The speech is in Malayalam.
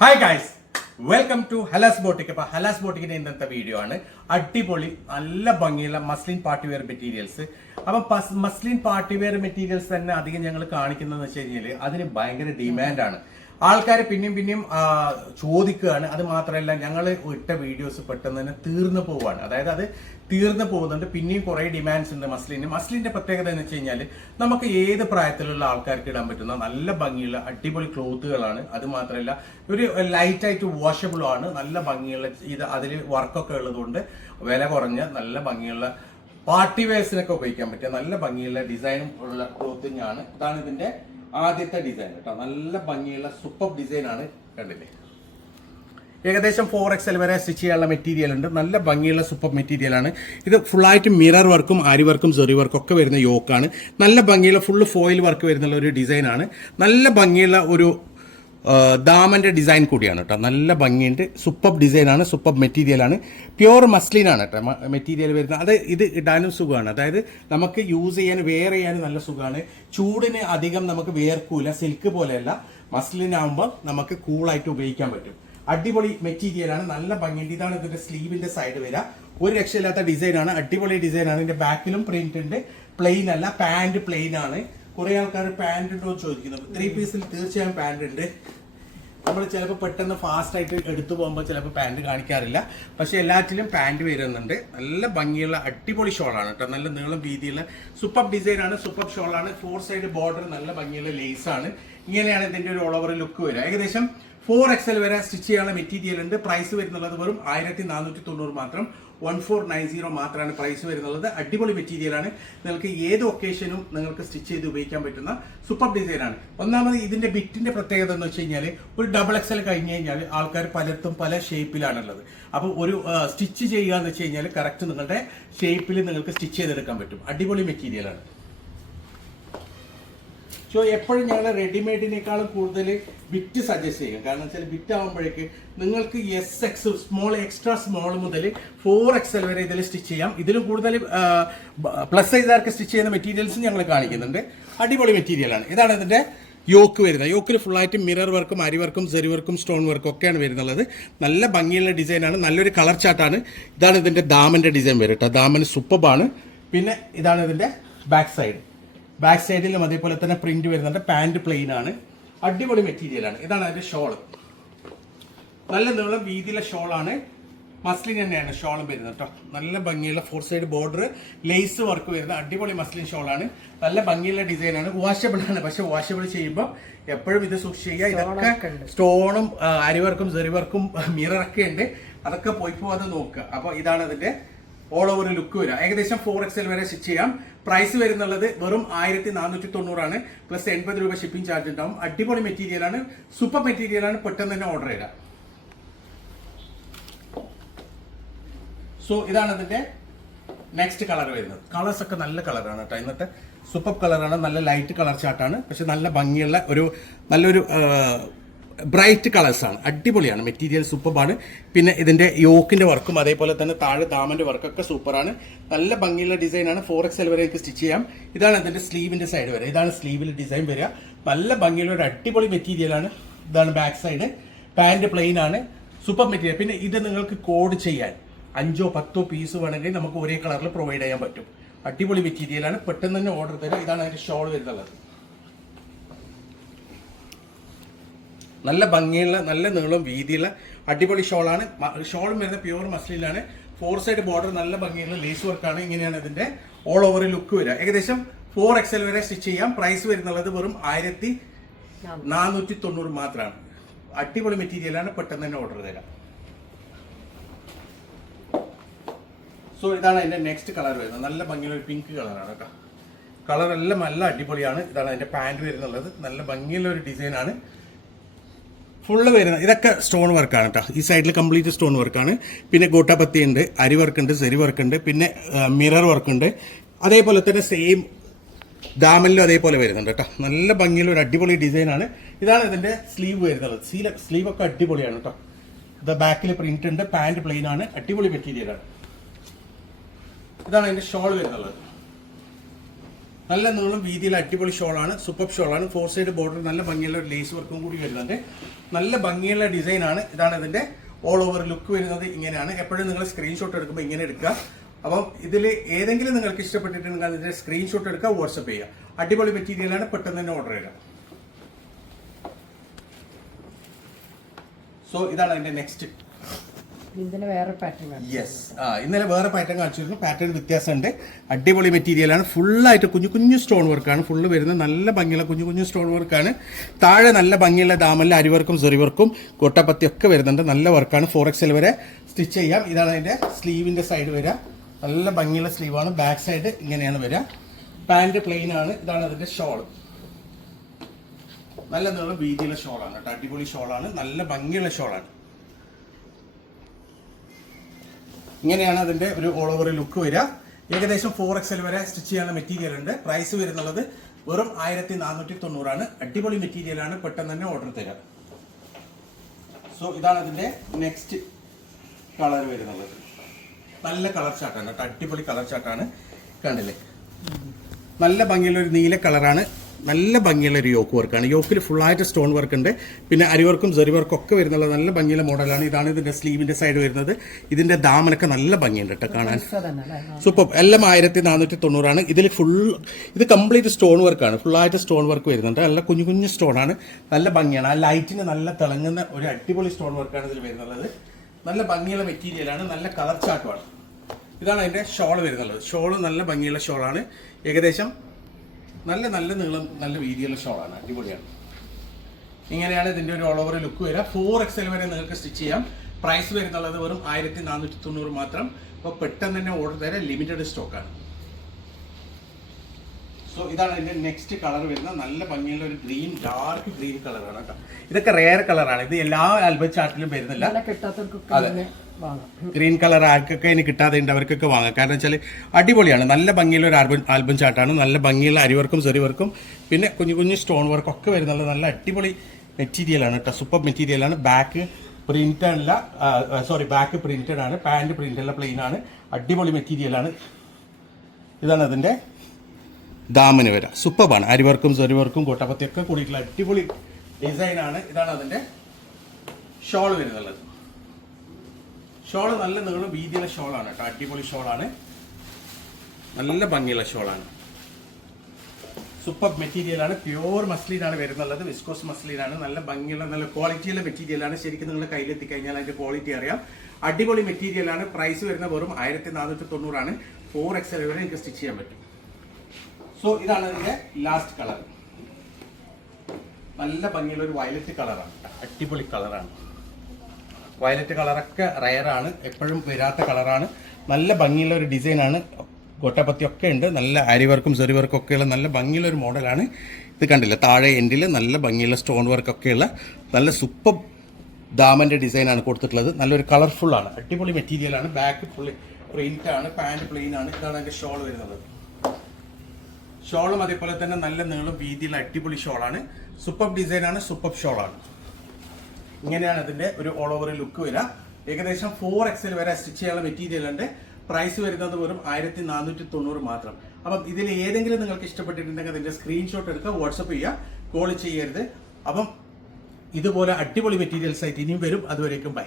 Hi guys, welcome to Halas boutique. അപ്പൊ ഹലാസ് ബോട്ടിക്കിന്റെ ഇന്നത്തെ വീഡിയോ ആണ്. അടിപൊളി നല്ല ഭംഗിയുള്ള മസ്ലിൻ പാർട്ടി വെയർ മെറ്റീരിയൽസ്. അപ്പം മസ്ലിൻ പാർട്ടി വെയർ മെറ്റീരിയൽസ് തന്നെ അധികം ഞങ്ങൾ കാണിക്കുന്നതെന്ന് വെച്ച് കഴിഞ്ഞാൽ അതിന് ഭയങ്കര ഡിമാൻഡാണ്. ആൾക്കാർ പിന്നെയും ചോദിക്കുകയാണ്. അത് മാത്രമല്ല, ഞങ്ങൾ ഇട്ട വീഡിയോസ് പെട്ടെന്ന് തന്നെ തീർന്നു പോവാണ്. അതായത് അത് തീർന്നു പോകുന്നുണ്ട്. പിന്നെയും കുറെ ഡിമാൻഡ്സ് ഉണ്ട് മസ്ലിന്റെ പ്രത്യേകത എന്ന് വെച്ച് കഴിഞ്ഞാൽ നമുക്ക് ഏത് പ്രായത്തിലുള്ള ആൾക്കാർക്ക് ഇടാൻ പറ്റുന്ന നല്ല ഭംഗിയുള്ള അടിപൊളി ക്ലോത്തുകളാണ്. അത് മാത്രമല്ല ഒരു ലൈറ്റ് ആയിട്ട് വാഷബിളും ആണ്. നല്ല ഭംഗിയുള്ള അതിൽ വർക്കൊക്കെ ഉള്ളതുകൊണ്ട് വില കുറഞ്ഞ നല്ല ഭംഗിയുള്ള പാർട്ടി വെയർസിനൊക്കെ ഉപയോഗിക്കാൻ പറ്റിയ നല്ല ഭംഗിയുള്ള ഡിസൈനും ഉള്ള ക്ലോത്തിങ് ആണ്. ഇതാണ് ഇതിന്റെ ആദ്യത്തെ ഡിസൈൻ കേട്ടോ. നല്ല ഭംഗിയുള്ള സൂപ്പർ ഡിസൈൻ ആണ്. കണ്ടില്ലേ, ഏകദേശം 4XL വരെ സ്റ്റിച്ച് ചെയ്യാനുള്ള മെറ്റീരിയൽ ഉണ്ട്. നല്ല ഭംഗിയുള്ള സൂപ്പർ മെറ്റീരിയൽ ആണ് ഇത്. ഫുള്ളായിട്ട് മിറർ വർക്കും ആരി വർക്കും സെറി വർക്കും ഒക്കെ വരുന്ന യോക്കാണ്. നല്ല ഭംഗിയുള്ള ഫുള്ള് ഫോയിൽ വർക്ക് വരുന്ന ഒരു ഡിസൈൻ ആണ്. നല്ല ഭംഗിയുള്ള ഒരു ദാമന്റെ ഡിസൈൻ കൂടിയാണ് കേട്ടോ. നല്ല ഭംഗിയുണ്ട്. സൂപ്പർ ഡിസൈൻ ആണ്, സൂപ്പർ മെറ്റീരിയൽ ആണ്. പ്യുവർ മസ്ലിൻ ആണ് കേട്ടോ മെറ്റീരിയൽ വരുന്നത്. അത് ഇത് ഇടാനും സുഖമാണ്. അതായത് നമുക്ക് യൂസ് ചെയ്യാൻ വെയർ ചെയ്യാനും നല്ല സുഖമാണ്. ചൂടിന് അധികം നമുക്ക് വേർക്കൂല. സിൽക്ക് പോലെയല്ല, മസ്ലിൻ ആകുമ്പോൾ നമുക്ക് കൂളായിട്ട് ഉപയോഗിക്കാൻ പറ്റും. അടിപൊളി മെറ്റീരിയൽ ആണ്. നല്ല ഭംഗിയുണ്ട്. ഇതാണ് ഇതിന്റെ സ്ലീവിന്റെ സൈഡ് വരിക. ഒരു രക്ഷയില്ലാത്ത ഡിസൈൻ ആണ്. അടിപൊളി ഡിസൈൻ ആണ്. ഇതിന്റെ ബാക്കിലും പ്രിന്റ് ഉണ്ട്. പ്ലെയിൻ അല്ല, പാന്റ് പ്ലെയിൻ ആണ്. കുറെ ആൾക്കാർ പാന്റ് ഉണ്ടോ എന്ന് ചോദിക്കുന്നുണ്ട്. 3 പീസിൽ തീർച്ചയായും പാന്റ് ഉണ്ട്. നമ്മൾ ചിലപ്പോൾ പെട്ടെന്ന് ഫാസ്റ്റ് ആയിട്ട് എടുത്തു പോകുമ്പോൾ ചിലപ്പോൾ പാന്റ് കാണിക്കാറില്ല. പക്ഷെ എല്ലാറ്റിലും പാന്റ് വരുന്നുണ്ട്. നല്ല ഭംഗിയുള്ള അടിപൊളി ഷോളാണ് കേട്ടോ. നല്ല നീളം വീതിയുള്ള സൂപ്പർ ഡിസൈൻ ആണ്. സൂപ്പർ ഷോളാണ്. 4 സൈഡ് ബോർഡർ നല്ല ഭംഗിയുള്ള ലേസ് ആണ്. ഇങ്ങനെയാണ് ഇതിന്റെ ഒരു ഓൾ ഓവർ ലുക്ക് വരിക. ഏകദേശം 4XL വരെ സ്റ്റിച്ച് ചെയ്യാനുള്ള മെറ്റീരിയൽ ഉണ്ട്. പ്രൈസ് വരുന്നുള്ളത് വെറും 1490 മാത്രം. 1490 മാത്രമാണ് പ്രൈസ് വരുന്നുള്ളത്. അടിപൊളി മെറ്റീരിയലാണ്. നിങ്ങൾക്ക് ഏത് ഒക്കേഷനും നിങ്ങൾക്ക് സ്റ്റിച്ച് ചെയ്ത് ഉപയോഗിക്കാൻ പറ്റുന്ന സൂപ്പർ ഡിസൈനാണ്. ഒന്നാമത് ഇതിന്റെ ബിറ്റിന്റെ പ്രത്യേകത എന്ന് വെച്ച് കഴിഞ്ഞാൽ ഒരു XXL കഴിഞ്ഞ് കഴിഞ്ഞാൽ ആൾക്കാർ പലർത്തും പല ഷേപ്പിലാണുള്ളത്. അപ്പോൾ ഒരു സ്റ്റിച്ച് ചെയ്യുക എന്ന് വെച്ച് കഴിഞ്ഞാൽ കറക്റ്റ് നിങ്ങളുടെ ഷേപ്പിൽ നിങ്ങൾക്ക് സ്റ്റിച്ച് ചെയ്തെടുക്കാൻ പറ്റും. അടിപൊളി മെറ്റീരിയലാണ്. സോ എപ്പോഴും ഞങ്ങൾ റെഡിമെയ്ഡിനേക്കാളും കൂടുതൽ ബിറ്റ് സജസ്റ്റ് ചെയ്യും. കാരണം വെച്ചാൽ ബിറ്റ് ആകുമ്പോഴേക്ക് നിങ്ങൾക്ക് SX സ്മോൾ എക്സ്ട്രാ സ്മോൾ മുതൽ 4XL വരെ ഇതിൽ സ്റ്റിച്ച് ചെയ്യാം. ഇതിലും കൂടുതൽ പ്ലസ് സൈസുകാർക്ക് സ്റ്റിച്ച് ചെയ്യുന്ന മെറ്റീരിയൽസ് ഞങ്ങൾ കാണിക്കുന്നുണ്ട്. അടിപൊളി മെറ്റീരിയലാണ്. ഇതാണ് ഇതിന്റെ യോക്ക് വരുന്നത്. യോക്കിൽ ഫുള്ളായിട്ട് മിറർ വർക്കും അരി വർക്കും സെറി വർക്കും സ്റ്റോൺ വർക്കും ഒക്കെയാണ് വരുന്നുള്ളത്. നല്ല ഭംഗിയുള്ള ഡിസൈനാണ്. നല്ലൊരു കളർ ചാർട്ടാണ്. ഇതാണ് ഇതിന്റെ ദാമന്റെ ഡിസൈൻ വരും കേട്ടോ. ദാമൻ സൂപ്പറാണ്. പിന്നെ ഇതാണ് ഇതിന്റെ ബാക്ക് സൈഡ്. ബാക്ക് സൈഡിലും അതേപോലെ തന്നെ പ്രിന്റ് വരുന്നുണ്ട്. പാന്റ് പ്ലെയിൻ ആണ്. അടിപൊളി മെറ്റീരിയൽ ആണ്. ഇതാണ് അതിന്റെ ഷോള്. നല്ല നീളം വീതിയുള്ള ഷോളാണ്. മസ്ലിൻ തന്നെയാണ് ഷോളും വരുന്നത് കേട്ടോ. നല്ല ഭംഗിയുള്ള 4 സൈഡ് ബോർഡർ ലേസ് വർക്ക് വരുന്ന അടിപൊളി മസ്ലിൻ ഷോളാണ്. നല്ല ഭംഗിയുള്ള ഡിസൈനാണ്. വാഷബിൾ ആണ്. പക്ഷെ വാഷബിൾ ചെയ്യുമ്പോൾ എപ്പോഴും ഇത് സൂക്ഷിച്ച് ചെയ്യുക. ഇതൊക്കെ സ്റ്റോണും അരിവർക്കും സെറിവർക്കും മിററൊക്കെ ഉണ്ട്. അതൊക്കെ പോയി പോവാതെ നോക്കുക. അപ്പോൾ ഇതാണ് അതിന്റെ ഓൾ ഓവർ ലുക്ക് വരിക. ഏകദേശം 4XL വരെ സ്റ്റിച്ച് ചെയ്യാം. പ്രൈസ് വരുന്നുള്ളത് വെറും 1490 ആണ്. പ്ലസ് 80 രൂപ ഷിപ്പിംഗ് ചാർജ് ഉണ്ടാവും. അടിപൊളി മെറ്റീരിയലാണ്. സൂപ്പർ മെറ്റീരിയലാണ്. പെട്ടെന്ന് തന്നെ ഓർഡർ ചെയ്താൽ. സോ ഇതാണ് അതിന്റെ നെക്സ്റ്റ് കളർ വരുന്നത്. കളേഴ്സ് ഒക്കെ നല്ല കളറാണ് കേട്ടോ. ഇന്നത്തെ സൂപ്പർ കളറാണ്. നല്ല ലൈറ്റ് കളർ ചാർട്ടാണ്. പക്ഷെ നല്ല ഭംഗിയുള്ള നല്ലൊരു ബ്രൈറ്റ് കളേഴ്സാണ്. അടിപൊളിയാണ്. മെറ്റീരിയൽ സൂപ്പറാണ്. പിന്നെ ഇതിന്റെ യോക്കിന്റെ വർക്കും അതേപോലെ തന്നെ താഴെ ദാമന്റെ വർക്കൊക്കെ സൂപ്പറാണ്. നല്ല ഭംഗിയുള്ള ഡിസൈനാണ്. 4XL വരെ സ്റ്റിച്ച് ചെയ്യാം. ഇതാണ് ഇതിന്റെ സ്ലീവിന്റെ സൈഡ് വരെ. ഇതാണ് സ്ലീവിൽ ഡിസൈൻ വരിക. നല്ല ഭംഗിയുള്ള ഒരു അടിപൊളി മെറ്റീരിയലാണ്. ഇതാണ് ബാക്ക് സൈഡ്. പാന്റ് പ്ലെയിൻ ആണ്. Super material. പിന്നെ ഇത് നിങ്ങൾക്ക് കോഡ് ചെയ്യാൻ 5 10 പീസ് വേണമെങ്കിൽ നമുക്ക് ഒരേ കളറിൽ പ്രൊവൈഡ് ചെയ്യാൻ പറ്റും. അടിപൊളി മെറ്റീരിയലാണ്. പെട്ടെന്ന് തന്നെ ഓർഡർ തരാം. ഇതാണ് അതിന്റെ ഷോൾ വരുന്നുള്ളത്. നല്ല ഭംഗിയുള്ള നല്ല നീളം വീതിയുള്ള അടിപൊളി ഷോളാണ്. ഷോളും വരുന്ന പ്യുവർ മസ്ലിനാണ്. 4 സൈഡ് ബോർഡർ നല്ല ഭംഗിയുള്ള ലേസ് വർക്കാണ്. ഇങ്ങനെയാണ് ഇതിന്റെ ഓൾ ഓവർ ലുക്ക് വരിക. ഏകദേശം 4XL വരെ സ്റ്റിച്ച് ചെയ്യാം. പ്രൈസ് വരുന്നുള്ളത് വെറും 1490 മാത്രമാണ്. അടിപൊളി മെറ്റീരിയലാണ്. പെട്ടെന്ന് തന്നെ ഓർഡർ തരാം. സോ ഇതാണ് അതിന്റെ നെക്സ്റ്റ് കളർ വരുന്നത്. നല്ല ഭംഗിയുള്ള ഒരു പിങ്ക് കളറാണ് കേട്ടോ. കളറെല്ലാം നല്ല അടിപൊളിയാണ്. ഇതാണ് അതിന്റെ പാന്റ് വരുന്നുള്ളത്. നല്ല ഭംഗിയുള്ള ഒരു ഡിസൈനാണ്. ഫുള്ള് വരുന്നത് ഇതൊക്കെ സ്റ്റോൺ വർക്കാണ് കേട്ടോ. ഈ സൈഡിൽ കംപ്ലീറ്റ് സ്റ്റോൺ വർക്കാണ്. പിന്നെ ഗോട്ടാപത്തി ഉണ്ട്, അരി വർക്കുണ്ട്, സെറി വർക്കുണ്ട്, പിന്നെ മിറർ വർക്കുണ്ട്. അതേപോലെ തന്നെ സെയിം ദാമനിലും അതേപോലെ വരുന്നുണ്ട് കേട്ടോ. നല്ല ഭംഗിയുള്ള ഒരു അടിപൊളി ഡിസൈനാണ്. ഇതാണ് ഇതിന്റെ സ്ലീവ് വരുന്നത്. സ്ലീവ് ഒക്കെ അടിപൊളിയാണ് കേട്ടോ. ഇത് ബാക്കിൽ പ്രിന്റ് ഉണ്ട്. പാന്റ് പ്ലെയിൻ ആണ്. അടിപൊളി മെറ്റീരിയലാണ്. ഇതാണ് അതിന്റെ ഷോൾ വരുന്നത്. നല്ല നീളം വീതിയിൽ അടിപൊളി ഷോളാണ്, സൂപ്പർ ഷോളാണ്. 4 സൈഡ് ബോർഡർ നല്ല ഭംഗിയുള്ള ഒരു ലേസ് വർക്കും കൂടി വരുന്നുണ്ട്. നല്ല ഭംഗിയുള്ള ഡിസൈനാണ്. ഇതാണ് ഇതിന്റെ ഓൾ ഓവർ ലുക്ക് വരുന്നത്. ഇങ്ങനെയാണ്. എപ്പോഴും നിങ്ങൾ സ്ക്രീൻഷോട്ട് എടുക്കുമ്പോൾ ഇങ്ങനെ എടുക്കുക. അപ്പം ഇതിൽ ഏതെങ്കിലും നിങ്ങൾക്ക് ഇഷ്ടപ്പെട്ടിട്ടുണ്ടെങ്കിൽ അതിന്റെ സ്ക്രീൻഷോട്ട് എടുക്കുക, വാട്സപ്പ് ചെയ്യുക. അടിപൊളി മെറ്റീരിയലാണ്, പെട്ടെന്ന് തന്നെ ഓർഡർ ചെയ്യുക. സോ ഇതാണ് അതിന്റെ നെക്സ്റ്റ്. ഇന്നലെ വേറെ പാറ്റേൺ ഇന്നലെ വേറെ പാറ്റേൺ കാണിച്ചിരുന്നു. പാറ്റേൺ വ്യത്യാസമുണ്ട്. അടിപൊളി മെറ്റീരിയലാണ്. ഫുള്ളായിട്ട് കുഞ്ഞു കുഞ്ഞു സ്റ്റോൺ വർക്കാണ് ഫുള്ള് വരുന്നത്. നല്ല ഭംഗിയുള്ള കുഞ്ഞു കുഞ്ഞു സ്റ്റോൺ വർക്കാണ്. താഴെ നല്ല ഭംഗിയുള്ള ദാമല്ല അരിവർക്കും സെറിവർക്കും കൊട്ടപ്പത്തി ഒക്കെ വരുന്നുണ്ട്. നല്ല വർക്കാണ്. 4XL വരെ സ്റ്റിച്ച് ചെയ്യാം. ഇതാണ് അതിന്റെ സ്ലീവിന്റെ സൈഡ് വരിക. നല്ല ഭംഗിയുള്ള സ്ലീവാണ്. ബാക്ക് സൈഡ് ഇങ്ങനെയാണ് വരിക. പാന്റ് പ്ലെയിൻ ആണ്. ഇതാണ് അതിന്റെ ഷോൾ. നല്ല നീളം വീതിയുള്ള ഷോളാണ് കേട്ടോ. അടിപൊളി ഷോളാണ്. നല്ല ഭംഗിയുള്ള ഷോളാണ്. ഇങ്ങനെയാണ് അതിന്റെ ഒരു ഓൾ ഓവർ ലുക്ക് വരിക. ഏകദേശം 4XL വരെ സ്റ്റിച്ച് ചെയ്യാനുള്ള മെറ്റീരിയൽ ഉണ്ട്. പ്രൈസ് വരുന്നുള്ളത് വെറും 1490 ആണ്. അടിപൊളി മെറ്റീരിയലാണ്. പെട്ടെന്ന് തന്നെ ഓർഡർ തരാം. സോ ഇതാണ് അതിന്റെ നെക്സ്റ്റ് കളർ വരുന്നുള്ളത്. നല്ല കളർ ചാർട്ടാണ് കേട്ടോ. അടിപൊളി കളർ ചാർട്ടാണ്. കണ്ടില്ലേ, നല്ല ഭംഗിയുള്ള ഒരു നീല കളറാണ്. നല്ല ഭംഗിയുള്ള ഒരു യോക്ക് വർക്കാണ്. യോക്കിൽ ഫുള്ളായിട്ട് സ്റ്റോൺ വർക്ക് ഉണ്ട്. പിന്നെ അരിവർക്കും സെറി വർക്കും ഒക്കെ വരുന്നുള്ള നല്ല ഭംഗിയുള്ള മോഡലാണ്. ഇതാണ് ഇതിന്റെ സ്ലീവിന്റെ സൈഡ് വരുന്നത്. ഇതിന്റെ ദാമനൊക്കെ നല്ല ഭംഗിയുണ്ട് കേട്ടോ കാണാൻ. സൂപ്പർ. എല്ലാം 1490 ആണ്. ഇതിൽ ഇത് കംപ്ലീറ്റ് സ്റ്റോൺ വർക്കാണ്. ഫുള്ളായിട്ട് സ്റ്റോൺ വർക്ക് വരുന്നുണ്ട്. നല്ല കുഞ്ഞു കുഞ്ഞു സ്റ്റോൺ ആണ്. നല്ല ഭംഗിയാണ്. ആ ലൈറ്റിന് നല്ല തിളങ്ങുന്ന ഒരു അടിപൊളി സ്റ്റോൺ വർക്കാണ് ഇതിൽ വരുന്നുള്ളത്. നല്ല ഭംഗിയുള്ള മെറ്റീരിയലാണ്. നല്ല കളർ ചാർട്ടുമാണ്. ഇതാണ് അതിന്റെ ഷോൾ വരുന്നുള്ളത്. ഷോള് നല്ല ഭംഗിയുള്ള ഷോളാണ്. ഏകദേശം നല്ല നല്ല നീളം നല്ല വീതിയുള്ള ഷോളാണ്. അടിപൊളിയാണ്. ഇങ്ങനെയാണ് ഇതിന്റെ ഒരു ഓൾ ഓവർ ലുക്ക് വരിക. 4XL വരെ നിങ്ങൾക്ക് സ്റ്റിച്ച് ചെയ്യാം. പ്രൈസ് വരുന്നുള്ളത് വെറും 1490 മാത്രം. അപ്പോൾ പെട്ടെന്ന് തന്നെ ഓർഡർ തരാം. ലിമിറ്റഡ് സ്റ്റോക്കാണ്. സോ ഇതാണ് ഇതിന്റെ നെക്സ്റ്റ് കളർ വരുന്നത്. നല്ല ഭംഗിയുള്ള ഒരു ഗ്രീൻ, ഡാർക്ക് ഗ്രീൻ കളറാണ് കേട്ടോ. ഇതൊക്കെ റെയർ കളറാണ്. ഇത് എല്ലാ ആൽബം ചാർട്ടിലും വരുന്നില്ല. അതെ, ഗ്രീൻ കളർ ആർക്കൊക്കെ ഇനി കിട്ടാതെ ഉണ്ട് അവർക്കൊക്കെ വാങ്ങാം. കാരണം വെച്ചാൽ അടിപൊളിയാണ്. നല്ല ഭംഗിയുള്ള ഒരു ആൽബം ചാർട്ടാണ്. നല്ല ഭംഗിയുള്ള അരിവർക്കും സെറിവർക്കും പിന്നെ കുഞ്ഞു കുഞ്ഞു സ്റ്റോൺ വർക്ക് ഒക്കെ വരുന്നത്. നല്ല അടിപൊളി മെറ്റീരിയലാണ് കേട്ടോ. സൂപ്പർ മെറ്റീരിയലാണ്. ബാക്ക് പ്രിന്റഡ് അല്ല, ബാക്ക് പ്രിന്റഡ് ആണ്. പാന്റ് പ്രിന്റ് അല്ല, പ്ലെയിൻ ആണ്. അടിപൊളി മെറ്റീരിയലാണ്. ഇതാണ് അതിന്റെ ദാമന് വരാം. സൂപ്പറാണ്. അരിവർക്കും സെറിവർക്കും കൊട്ടപ്പത്തിയൊക്കെ കൂടിയിട്ടുള്ള അടിപൊളി ഡിസൈനാണ്. ഇതാണ് അതിന്റെ ഷോൾ വരുന്നുള്ളത്. ഷോള് നല്ല നീളം വീതിയുള്ള ഷോളാണ് കേട്ടോ. അടിപൊളി ഷോളാണ്. നല്ല ഭംഗിയുള്ള ഷോളാണ്. സൂപ്പർ മെറ്റീരിയലാണ്. പ്യൂർ മസ്ലിനാണ് വരുന്നുള്ളത്. വിസ്കോസ് മസ്ലിനാണ്. നല്ല ഭംഗിയുള്ള നല്ല ക്വാളിറ്റിയുള്ള മെറ്റീരിയലാണ്. ശരിക്കും നിങ്ങളുടെ കയ്യിലെത്തി കഴിഞ്ഞാൽ അതിന്റെ ക്വാളിറ്റി അറിയാം. അടിപൊളി മെറ്റീരിയലാണ്. പ്രൈസ് വരുന്ന വെറും 1490 ആണ്. 4XL വരെ നിങ്ങൾക്ക് സ്റ്റിച്ച് ചെയ്യാൻ പറ്റും. സോ ഇതാണ് അതിന്റെ ലാസ്റ്റ് കളർ. നല്ല ഭംഗിയുള്ള ഒരു വയലറ്റ് കളറാണ്. അടിപൊളി കളറാണ്. വയലറ്റ് കളറൊക്കെ റയറാണ്. എപ്പോഴും വരാത്ത കളറാണ്. നല്ല ഭംഗിയുള്ള ഒരു ഡിസൈനാണ്. ഗൊട്ടപ്പത്തിയൊക്കെ ഉണ്ട്. നല്ല അരിവർക്കും സെറിവർക്കും ഒക്കെയുള്ള നല്ല ഭംഗിയുള്ള ഒരു മോഡലാണ്. ഇത് കണ്ടില്ല, താഴെ എൻഡിൽ നല്ല ഭംഗിയുള്ള സ്റ്റോൺ വർക്കൊക്കെയുള്ള നല്ല സൂപ്പർ ദാമന്റെ ഡിസൈനാണ് കൊടുത്തിട്ടുള്ളത്. നല്ലൊരു കളർഫുള്ളാണ്. അടിപൊളി മെറ്റീരിയലാണ്. ബാക്ക് ഫുള്ളി പ്രിന്റ് ആണ്. പാന്റ് പ്ലെയിൻ ആണ്. ഇതാണ് അതിന്റെ ഷോൾ വരുന്നത്. ഷോളും അതേപോലെ തന്നെ നല്ല നീളം വീതിയുള്ള അടിപൊളി ഷോളാണ്. സൂപ്പർ ഡിസൈനാണ്. സൂപ്പർ ഷോളാണ്. ഇങ്ങനെയാണ് അതിന്റെ ഒരു ഓൾ ഓവർ ലുക്ക് വരിക. ഏകദേശം 4XL വരെ സ്റ്റിച്ച് ചെയ്യാനുള്ള മെറ്റീരിയൽ ഉണ്ട്. പ്രൈസ് വരുന്നത് വെറും 1490 മാത്രം. അപ്പം ഇതിൽ ഏതെങ്കിലും നിങ്ങൾക്ക് ഇഷ്ടപ്പെട്ടിട്ടുണ്ടെങ്കിൽ അതിന്റെ സ്ക്രീൻഷോട്ട് എടുക്കുക, വാട്സപ്പ് ചെയ്യുക, കോൾ ചെയ്യരുത്. അപ്പം ഇതുപോലെ അടിപൊളി മെറ്റീരിയൽസ് ആയിട്ട് ഇനിയും വരും. അതുവരേക്കും ബൈ.